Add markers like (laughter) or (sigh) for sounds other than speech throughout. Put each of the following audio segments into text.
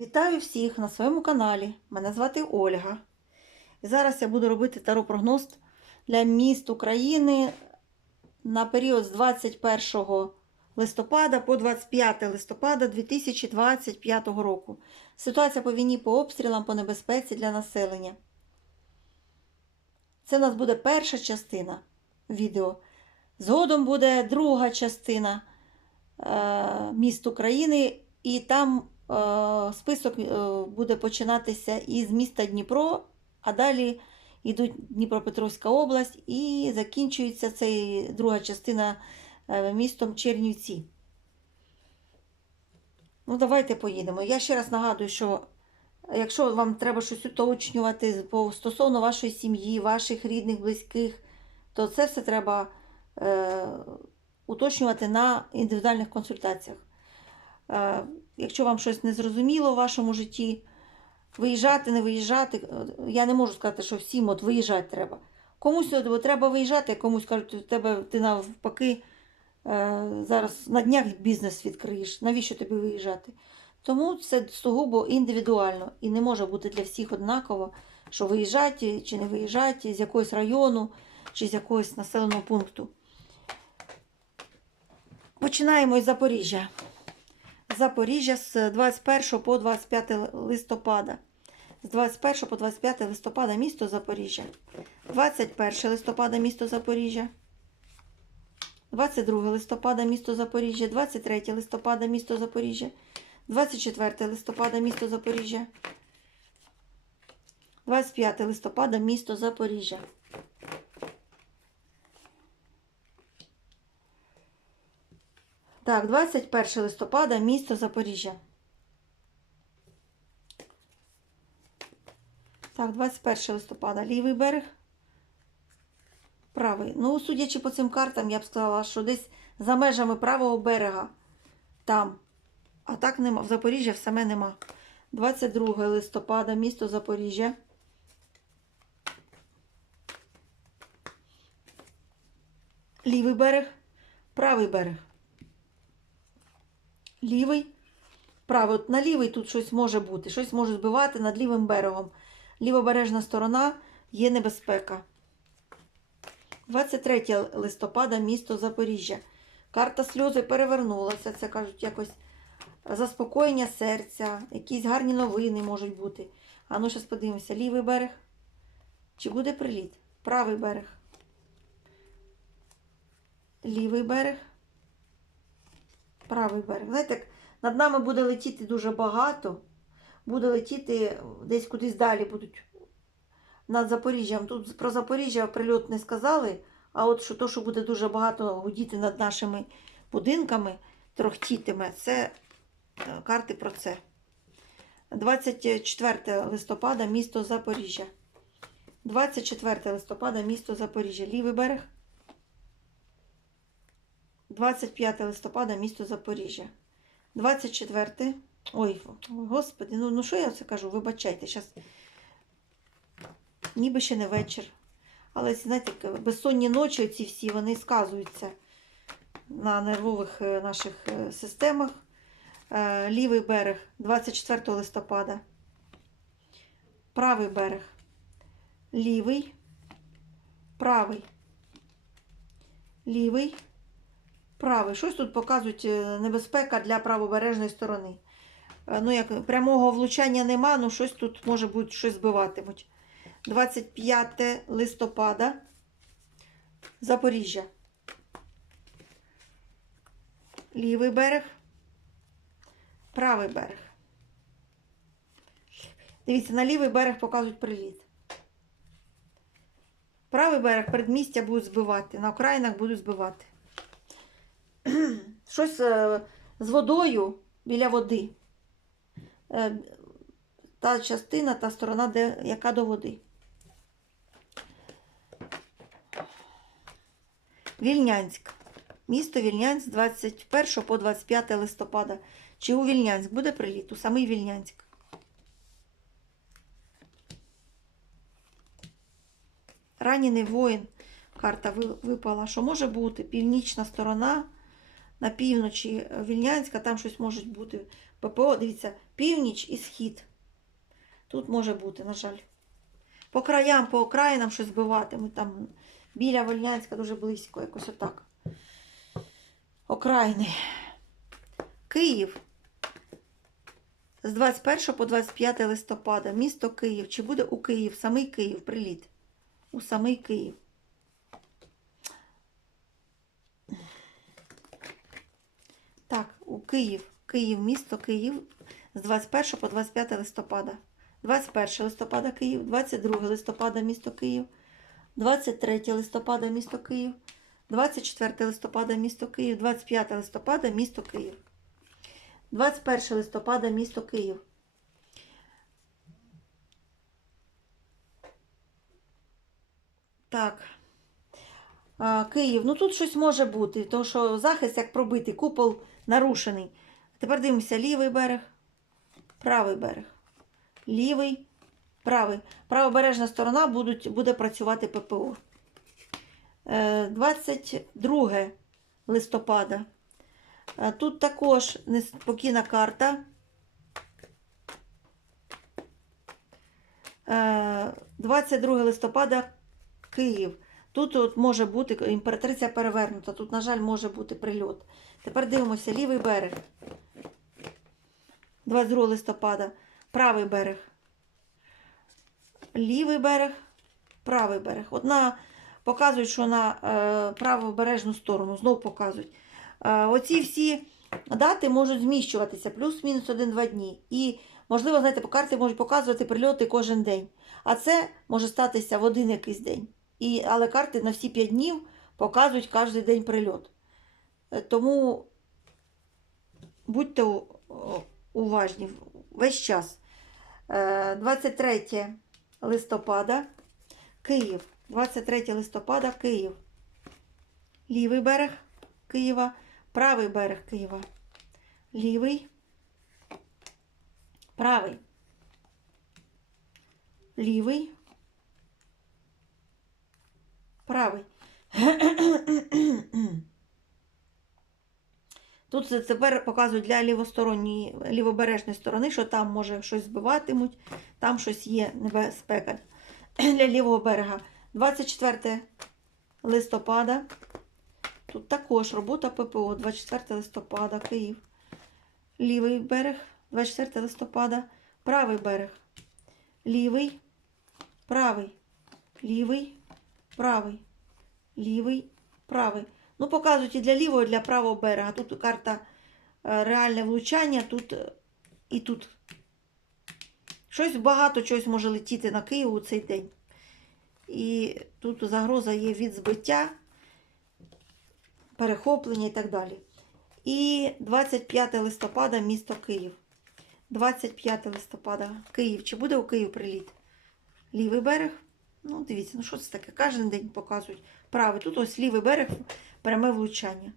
Вітаю всіх на своєму каналі. Мене звати Ольга. І зараз я буду робити таропрогноз для міст України на період з 21 листопада по 25 листопада 2025 року. Ситуація по війні, по обстрілам, по небезпеці для населення. Це у нас буде перша частина відео. Згодом буде друга частина е, міст України, і там список е, буде починатися із міста Дніпро, а далі йдуть Дніпропетровська область і закінчується цей друга частина е, містом Чернівці. Ну, давайте поїдемо. Я ще раз нагадую, що якщо вам треба щось уточнювати стосовно вашої сім'ї, ваших рідних, близьких, то це все треба е, уточнювати на індивідуальних консультаціях. Е, якщо вам щось не зрозуміло в вашому житті, виїжджати, не виїжджати, е, я не можу сказати, що всім от виїжджати треба. Комусь от, треба виїжджати, комусь кажуть, у тебе ти навпаки е, зараз на днях бізнес відкриєш. Навіщо тобі виїжджати? Тому це сугубо індивідуально і не може бути для всіх однаково, що виїжджати чи не виїжджати, з якогось району чи з якогось населеного пункту. Починаємо із Запоріжжя. Запоріжжя з 21 по 25 листопада. З 21 по 25 листопада місто Запоріжжя. 21 листопада місто Запоріжжя. 22 листопада місто Запоріжжя. 23 листопада місто Запоріжжя. 24 листопада місто Запоріжжя. 25 листопада місто Запоріжжя. Так, 21 листопада місто Запоріжжя. Так, 21 листопада. Лівий берег. Правий. Ну, судячи по цим картам, я б сказала, що десь за межами правого берега. Там. А так нема. В Запоріжжя саме нема. 22 листопада, місто Запоріжжя. Лівий берег, правий берег. Лівий, правий. На лівий тут щось може бути. Щось може збивати над лівим берегом. Лівобережна сторона є небезпека. 23 листопада, місто Запоріжжя. Карта сльози перевернулася. Це кажуть, якось заспокоєння серця, якісь гарні новини можуть бути. А ну, зараз подивимося, лівий берег. Чи буде приліт? Правий берег. Лівий берег. Правий берег. Знаєте, як над нами буде летіти дуже багато. Буде летіти десь кудись далі будуть над Запоріжжям. Тут про Запоріжжя прильот не сказали, а от що то, що буде дуже багато гудіти над нашими будинками, трохтітиме, це е, карти про це. 24 листопада, місто Запоріжжя. 24 листопада, місто Запоріжжя. Лівий берег. 25 листопада, місто Запоріжжя. 24. Ой, господи, ну, ну що я це кажу? Вибачайте, зараз ніби ще не вечір. Але, знаєте, безсонні ночі ці всі, вони сказуються на нервових е, наших е, системах. Е, Лівий берег 24 листопада. Правий берег. Лівий. Правий. Лівий. Правий. Щось тут показують е, небезпека для правобережної сторони. Е, Ну, як прямого влучання нема, ну щось тут може бути, щось збиватимуть. 25 листопада. Запоріжжя. Лівий берег. Правий берег. Дивіться, на лівий берег показують приліт. Правий берег передмістя будуть збивати, на окраїнах будуть збивати. (clears throat) Щось е, з водою біля води. Е, Та частина, та сторона, де, яка до води. Вільнянськ. Місто Вільнянськ 21 по 25 листопада. Чи у Вільнянськ буде приліт? У самий Вільнянськ. Ранений воїн. Карта випала. Що може бути? Північна сторона на півночі Вільнянська, там щось може бути. ППО, дивіться, північ і схід. Тут може бути, на жаль. По краям, по окраїнам щось збиватимуть. Там біля Вільнянська дуже близько, якось отак. Окраїни. Київ. З 21 по 25 листопада. Місто Київ. Чи буде у Київ? Самий Київ приліт. У самий Київ. Так, у Київ. Київ, місто Київ з 21 по 25 листопада. 21 листопада Київ, 22 листопада місто Київ, 23 листопада місто Київ, 24 листопада місто Київ, 25 листопада місто Київ. 21 листопада місто Київ. Так. Київ. Ну тут щось може бути, тому що захист як пробитий, купол нарушений. Тепер дивимося лівий берег, правий берег. Лівий, правий. Правобережна сторона будуть, буде працювати ППО. Е, 22 листопада. Е, Тут також неспокійна карта. Е, 22 листопада Київ. Тут от може бути імператриця перевернута. Тут, на жаль, може бути прильот. Тепер дивимося лівий берег. 22 листопада. Правий берег. Лівий берег, правий берег. Одна показують, що на е, правобережну сторону. Знов показують. Е, оці всі дати можуть зміщуватися плюс-мінус 1-2 дні. І, можливо, знаєте, по карті можуть показувати прильоти кожен день. А це може статися в один якийсь день. І, але карти на всі 5 днів показують кожен день прильот. Е, Тому будьте уважні весь час. Е, 23 листопада Київ. 23 листопада Київ. Лівий берег Києва, правий берег Києва. Лівий, правий. Лівий. Правий. (clears throat) Тут це тепер показують для лівосторонньої, лівобережної сторони, що там може щось збиватимуть, там щось є небезпека (clears throat) для лівого берега. 24 листопада. Тут також робота ППО. 24 листопада, Київ. Лівий берег, 24 листопада, правий берег. Лівий, правий, лівий, правий, лівий, правий. Ну, показують і для лівого, і для правого берега. Тут карта е, реальне влучання, тут е, і тут. Щось багато чогось може летіти на Київ у цей день. І тут загроза є від збиття, перехоплення і так далі. І 25 листопада місто Київ. 25 листопада Київ. Чи буде у Київ приліт? Лівий берег. Ну, дивіться, ну що це таке? Кожен день показують. Правий. Тут ось лівий берег, пряме влучання.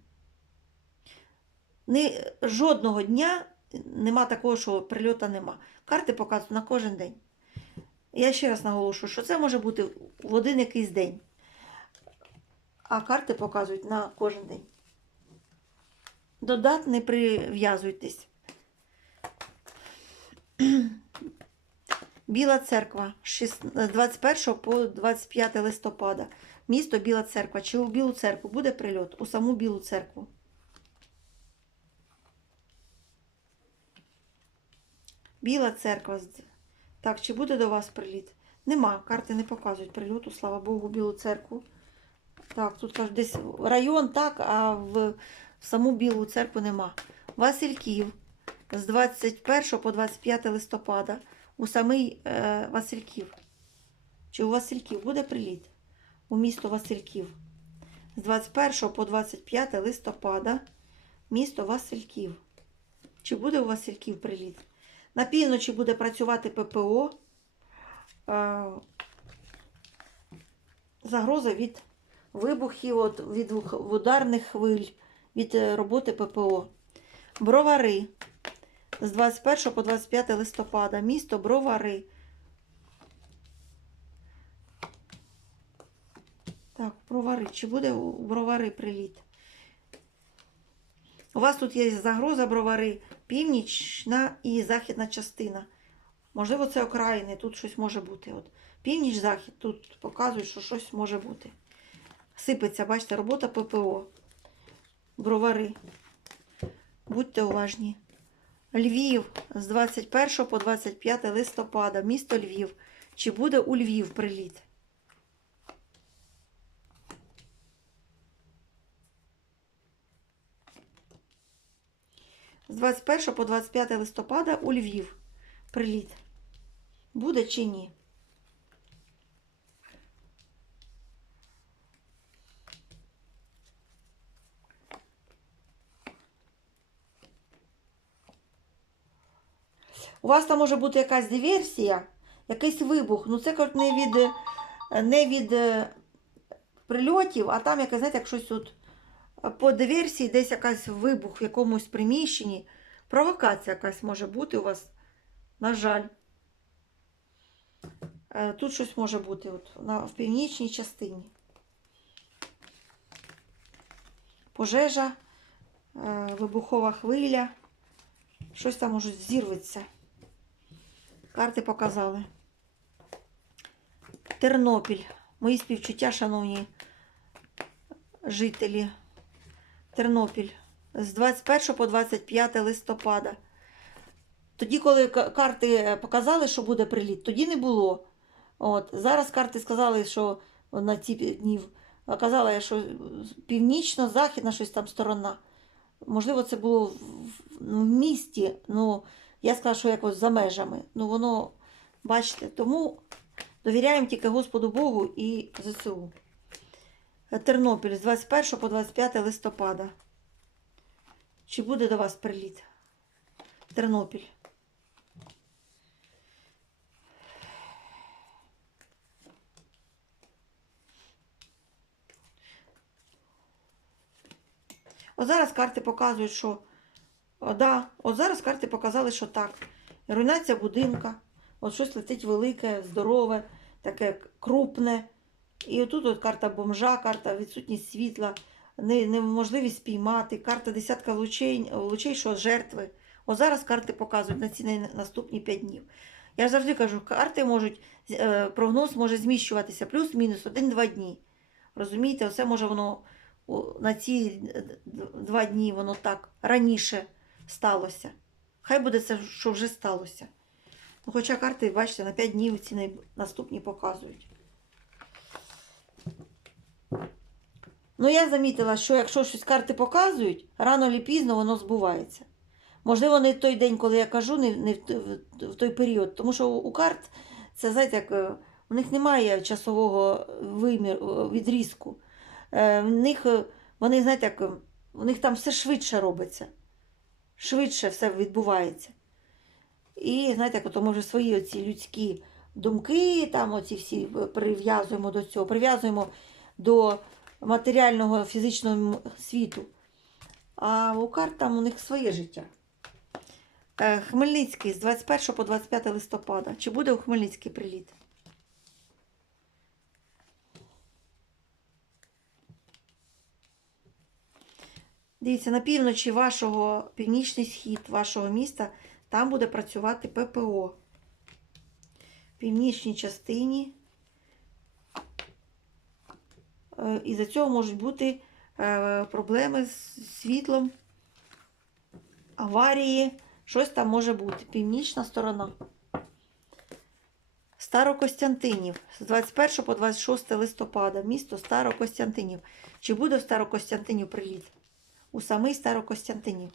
Ні, жодного дня нема такого, що прильота нема. Карти показують на кожен день. Я ще раз наголошую, що це може бути в один якийсь день. А карти показують на кожен день. До не прив'язуйтесь. Біла церква з 21 по 25 листопада. Місто Біла церква. Чи у Білу церкву буде прильот? У саму Білу церкву. Біла церква. Так, чи буде до вас приліт? Нема. Карти не показують прильоту, слава Богу, Білу церкву. Так, тут кажуть, десь район так, а в, в саму Білу церкву нема. Васильків з 21 по 25 листопада у самий е, Васильків. Чи у Васильків буде приліт? У місто Васильків. З 21 по 25 листопада місто Васильків. Чи буде у Васильків приліт? На півночі буде працювати ППО. Е, загроза від вибухів, от, від ударних хвиль, від е, роботи ППО. Бровари з 21 по 25 листопада. Місто Бровари. Так, Бровари. Чи буде у Бровари приліт? У вас тут є загроза бровари, північна і західна частина. Можливо, це окраїни, тут щось може бути. Північ-захід тут показують, що щось може бути. Сипеться, бачите, робота ППО. Бровари. Будьте уважні. Львів з 21 по 25 листопада. Місто Львів. Чи буде у Львів приліт? З 21 по 25 листопада у Львів приліт. Буде чи ні? У вас там може бути якась диверсія, якийсь вибух. Ну це не від, е, не від е, прильотів, а там якась, знаєте, як щось тут е, по диверсії, десь якась вибух в якомусь приміщенні. Провокація якась може бути у вас, на жаль. Тут щось може бути от, на, в північній частині. Пожежа, вибухова хвиля. Щось там може зірветься. Карти показали. Тернопіль. Мої співчуття, шановні жителі. Тернопіль. З 21 по 25 листопада. Тоді, коли карти показали, що буде приліт, тоді не було. От. Зараз карти сказали, що на ці днів казала, що північно-західна щось там сторона. Можливо, це було в місті, ну я сказала, що якось за межами. Ну воно, бачите, тому довіряємо тільки Господу Богу і ЗСУ. Тернопіль з 21 по 25 листопада. Чи буде до вас приліт? Тернопіль. От зараз карти показують, що о, да, от зараз карти показали, що так. Руйнація будинка, от щось летить велике, здорове, таке крупне. І отут от карта бомжа, карта відсутність світла, неможливість спіймати, карта десятка лучей, лучей, що жертви. От зараз карти показують на ці наступні 5 днів. Я завжди кажу, карти можуть, е, прогноз може зміщуватися плюс-мінус один-два дні. Розумієте, оце може воно на ці е, два дні воно так раніше сталося. Хай буде це, що вже сталося. Ну, хоча карти, бачите, на 5 днів ці наступні показують. Ну, я замітила, що якщо щось карти показують, рано чи пізно воно збувається. Можливо, не в той день, коли я кажу, не, в, той період. Тому що у карт це, знаєте, як е, у них немає часового вимір, е, відрізку. Е, В них, вони, знаєте, як, у них там все швидше робиться. Швидше все відбувається. І, знаєте, як ото, може, свої оці людські думки, там оці всі е, прив'язуємо до цього, прив'язуємо до матеріального фізичного світу. А у карт там у них своє життя. Е, Хмельницький з 21 по 25 листопада. Чи буде у Хмельницький приліт? Дивіться, на півночі вашого, північний схід вашого міста, там буде працювати ППО. В північній частині. Е, І за цього можуть бути е, проблеми з світлом, аварії, щось там може бути. Північна сторона. Старокостянтинів з 21 по 26 листопада, місто Старокостянтинів. Чи буде в Старокостянтинів приліт? У самий Старокостянтинів.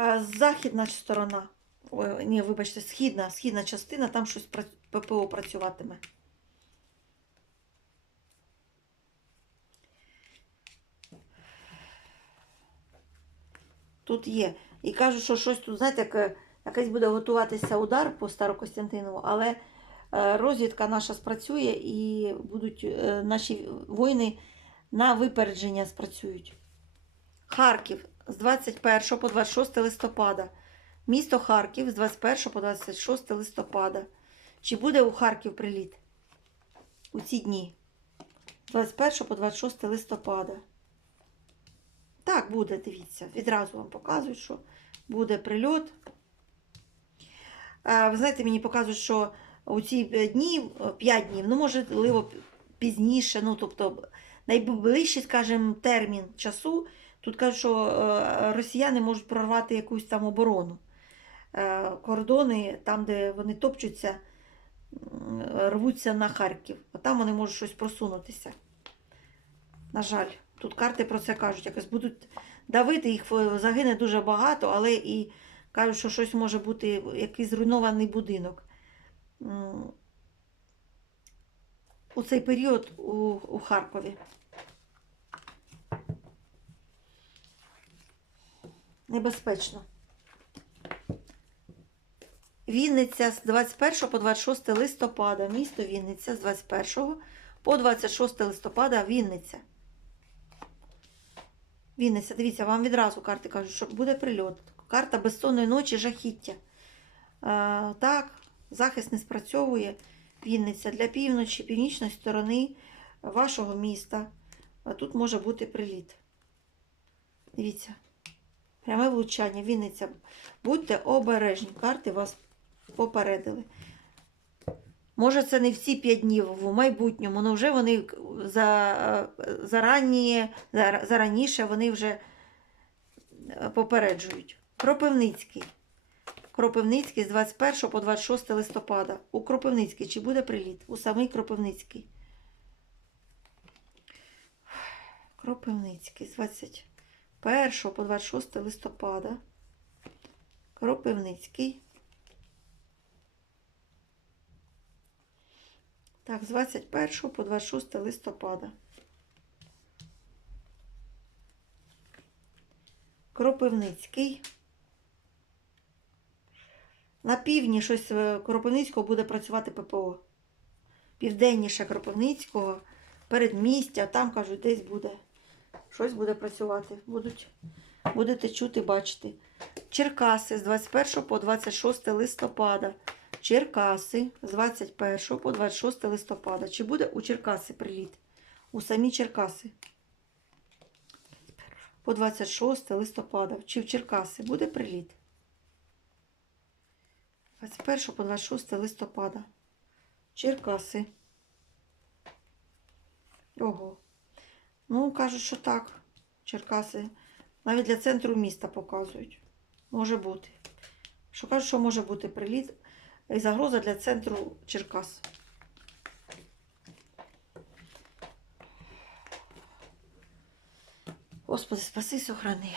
А західна сторона, ой, ні, вибачте, східна, східна частина, там щось ППО працюватиме. Тут є. І кажуть, що щось тут, знаєте, як, е, якийсь буде готуватися удар по Старокостянтинову, але е, розвідка наша спрацює і будуть е, наші воїни на випередження спрацюють. Харків з 21 по 26 листопада. Місто Харків з 21 по 26 листопада. Чи буде у Харків приліт у ці дні? З 21 по 26 листопада. Так, буде, дивіться. Відразу вам показують, що буде прильот. Е, Ви знаєте, мені показують, що у ці дні, 5 днів, ну, можливо, пізніше, ну, тобто, найближчий, скажімо, термін часу. Тут кажуть, що е, росіяни можуть прорвати якусь там оборону. Е, Кордони, там, де вони топчуться, рвуться на Харків. А там вони можуть щось просунутися. На жаль, тут карти про це кажуть. Якось будуть давити, їх е, загине дуже багато, але і кажуть, що щось може бути, якийсь зруйнований будинок. У цей період у, у Харкові. Небезпечно. Вінниця з 21 по 26 листопада. Місто Вінниця з 21 по 26 листопада. Вінниця. Вінниця, дивіться, вам відразу карти кажуть, що буде прильот. Карта безсонної ночі, жахіття. А, так, захист не спрацьовує. Вінниця для півночі, північної сторони вашого міста. Тут може бути приліт. Дивіться. Пряме влучання, Вінниця. Будьте обережні. Карти вас попередили. Може, це не всі 5 днів в майбутньому, але вже вони за, зарані, зараніше вони вже е, попереджують. Кропивницький. Кропивницький з 21 по 26 листопада. У Кропивницький чи буде приліт? У самий Кропивницький. Кропивницький з 21 по 26 листопада. Кропивницький. Так, з 21 по 26 листопада. Кропивницький. На півдні щось е, Кропивницького буде працювати ППО. Південніше Кропивницького, передмістя, там кажуть, десь буде. Щось буде працювати. Будуть, будете чути, бачити. Черкаси з 21 по 26 листопада. Черкаси з 21 по 26 листопада. Чи буде у Черкаси приліт? У самі Черкаси. По 26 листопада. Чи в Черкаси буде приліт? 21 по 26 листопада. Черкаси. Ого. Ну, кажуть, що так. Черкаси. Навіть для центру міста показують. Може бути. Що кажуть, що може бути приліт і загроза для центру Черкас. Господи, спаси сохрани.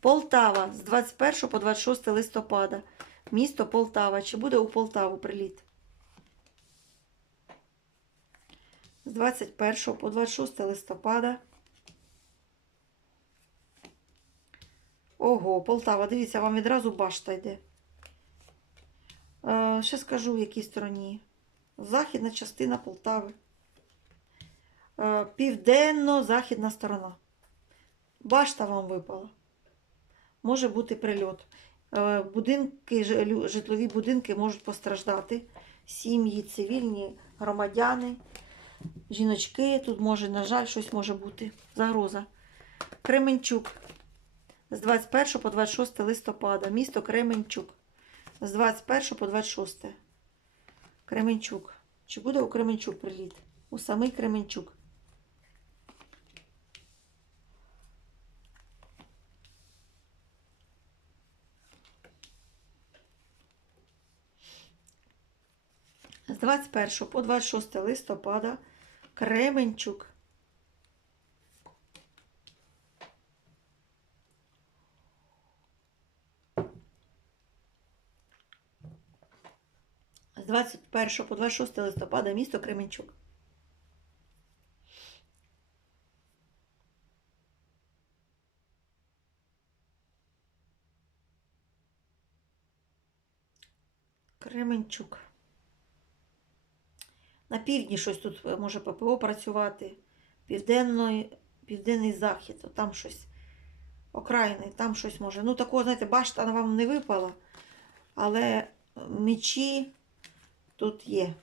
Полтава з 21 по 26 листопада. Місто Полтава. Чи буде у Полтаву приліт? 21 по 26 листопада. Ого, Полтава, дивіться, вам відразу башта йде. Е, ще скажу, в якій стороні. Західна частина Полтави. Е, Південно-західна сторона. Башта вам випала. Може бути прильот. Е, Будинки, житлові будинки можуть постраждати. Сім'ї, цивільні, громадяни, жіночки. Тут може, на жаль, щось може бути. Загроза. Кременчук. З 21 по 26 листопада. Місто Кременчук. З 21 по 26. Кременчук. Чи буде у Кременчук приліт? У самий Кременчук. 21 по 26 листопада Кременчук. З 21 по 26 листопада місто Кременчук. Кременчук. На півдні щось тут е, може ППО працювати. Південний, південний захід, от там щось. Окраїни, там щось може. Ну, такого, знаєте, башта вам не випала, але мечі тут є.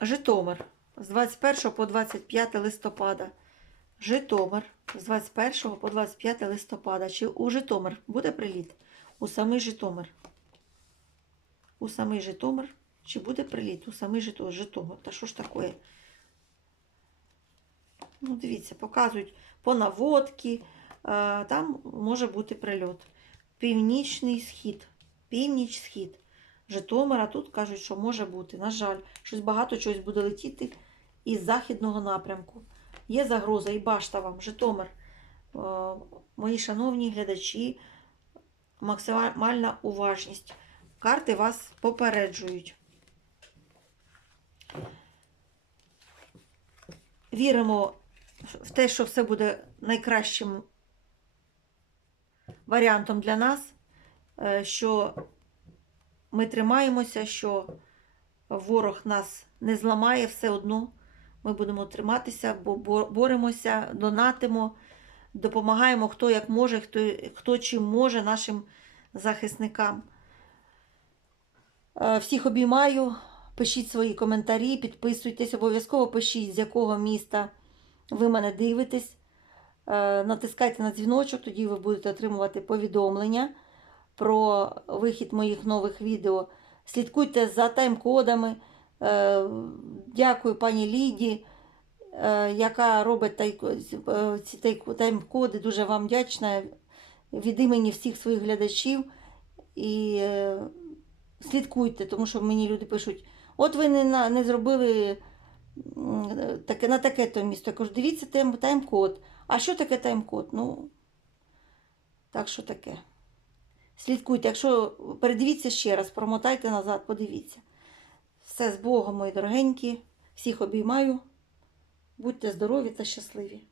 Житомир з 21 по 25 листопада. Житомир з 21 по 25 листопада. Чи у Житомир буде приліт? У самий Житомир. У самий Житомир. Чи буде приліт? У самий Житомир. Житомир. Та що ж таке? Ну, дивіться, показують по наводці. е, Там може бути прильот. Північний схід. Північ-схід. Житомира тут кажуть, що може бути. На жаль, щось багато чогось буде летіти із західного напрямку. Є загроза і башта вам, Житомир. Е, Мої шановні глядачі, максимальна уважність. Карти вас попереджують. Віримо в те, що все буде найкращим варіантом для нас, е, що ми тримаємося, що ворог нас не зламає все одно. Ми будемо триматися, бо бо- боремося, донатимо, допомагаємо хто як може, хто, хто чим може нашим захисникам. Е, Всіх обіймаю. Пишіть свої коментарі, підписуйтесь, обов'язково пишіть, з якого міста ви мене дивитесь. Е, Натискайте на дзвіночок, тоді ви будете отримувати повідомлення про вихід моїх нових відео. Слідкуйте за тайм-кодами. Е, Дякую пані Ліді, яка робить ці тайм-коди. Дуже вам вдячна від імені всіх своїх глядачів. І слідкуйте, тому що мені люди пишуть: от ви не, не зробили таке, на таке то місто. Я кажу, дивіться тайм- тайм-код. А що таке тайм-код? Ну, так що таке. Слідкуйте, якщо передивіться ще раз, промотайте назад, подивіться. Все з Богом, мої дорогенькі. Всіх обіймаю. Будьте здорові та щасливі.